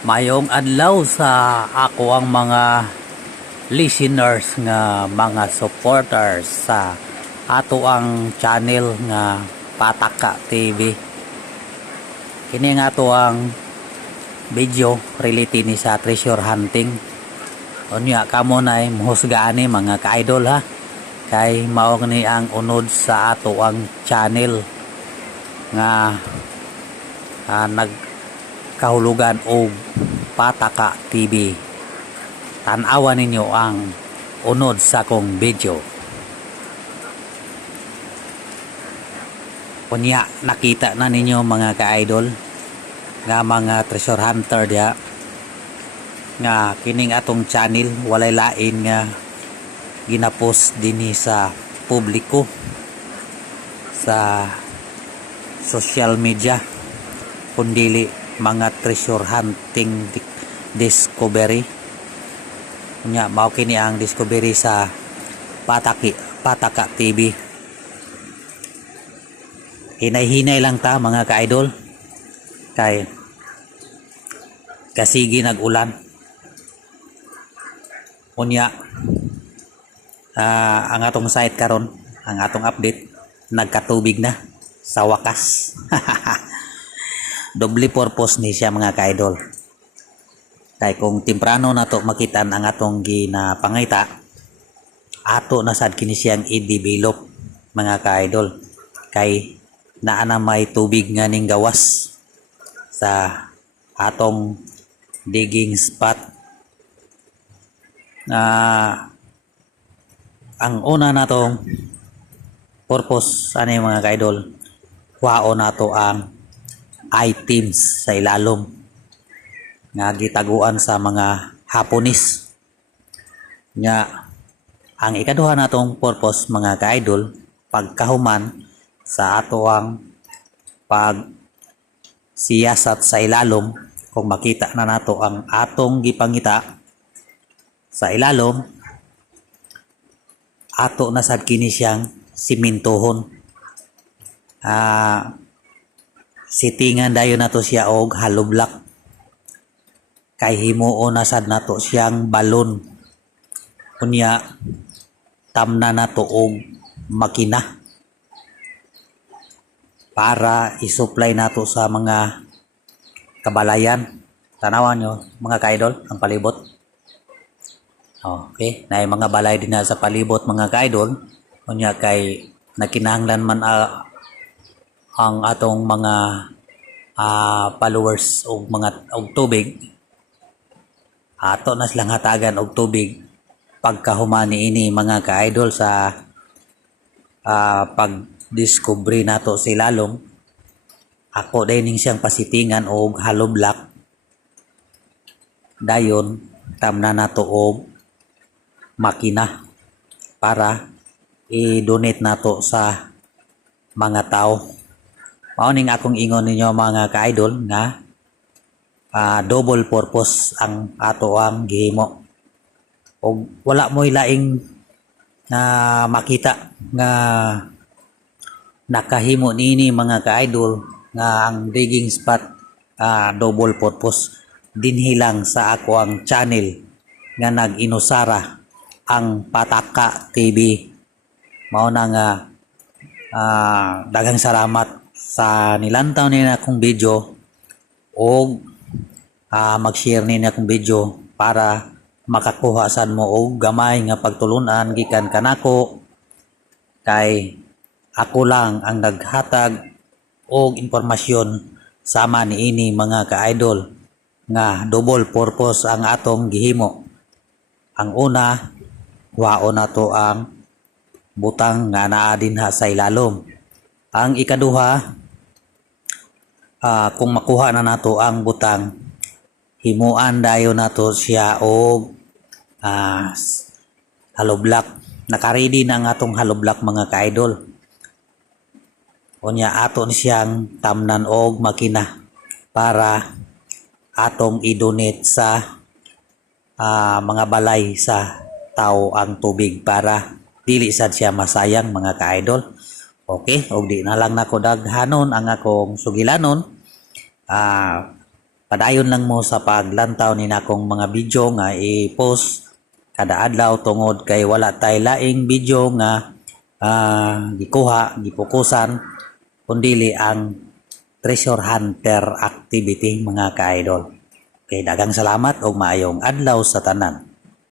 Mayong adlaw sa ako ang mga listeners nga mga supporters sa ato ang channel nga Pataka TV. Kini nga ato ang video related ni sa treasure hunting. Unya kamo na muhusgaan ni mga ka-idol ha. Kay mao ni ang unod sa ato ang channel nga nagkahulugan og Pataka TV. Tanawan ninyo ang unod sa kong video. Kunya nakita na ninyo mga ka-idol nga mga treasure hunter dia nga kining atong channel walay lain nga ginapost dinhi sa publiko sa social media kundili mga treasure hunting discovery. Nya mao kini ang discovery sa Pataka TV. Hinay-hinay lang ta mga ka-idol kay kasigi nag-ulan. Unya ang atong site karon, ang atong update nagkatubig na sa wakas. Doble purpose ni siya mga ka-idol. Kay kung temprano na to makitan ang atong ginapangita, ato na sad kini siyang i-develop mga ka-idol. Kay naa na may tubig nga ning gawas sa atong digging spot. Ang una natong purpose ani mga ka-idol, kuhaon nato ang items sa ilalom nga gitaguan sa mga Haponis. Nya ang ikaduha natong purpose mga ka-idol, pagkahuman sa ato ang pag siyasat sa ilalom, kung makita na nato ang atong gipangita sa ilalom, ato na sad kini siyang simintohon. Sitingan dayon nato siya og hollow block. Kay himuon na sad nato siyang balon. Unya tamna nato og makina para isupply nato sa mga kabalayan. Tanawan nyo mga ka-idol ang palibot. Okay, na mga balay din na sa palibot mga ka-idol. Unya kay nakinahanglan man ang atong mga followers og tubig. Ato na silang hatagan og tubig pagkahuman ini mga ka-idol sa pag-discovery nato sa ilalom. Ako dining siyang pasitingan og hollow block. Dayon tamna nato og makina para i-donate nato sa mga tao. Mao ning akong ingon ninyo mga ka-idol nga double purpose ang ato ang gihimo. Og wala mo laing na makita nga nakahimo nini mga ka-idol nga ang digging spot double purpose dinhi lang sa ako ang channel nga nag-inusara ang Pataka TV. Mao na nga daghang salamat sa nilantaw ni akong video og mag-share ni akong video para makakuha sad mo og gamay nga pagtulunan gikan kanako. Kay ako lang ang naghatag og impormasyon sama niini mga ka-idol nga double purpose ang atong gihimo. Ang una, kuhaon nato ang butang nga naa dinha sa ilalom. Ang ikaduha, kung makuha na nato ang butang, himuan dayon nato siya og hollow block. Nakaready na ang atong hollow block mga ka-idol. Unya ato ni siyang tamnan og makina para atong i-donate sa mga balay sa tao ang tubig para dili sad siya masayang mga ka-idol. Okay, og di na lang nako daghanon ang akong sugilanon. Padayon lang mo sa paglantaw ni nakong mga video nga i-post kada adlaw tungod kay wala tay laing video nga gikuha, gipukusan kundili ang treasure hunter activity mga ka-idol. Okay, daghang salamat ug maayong adlaw sa tanan.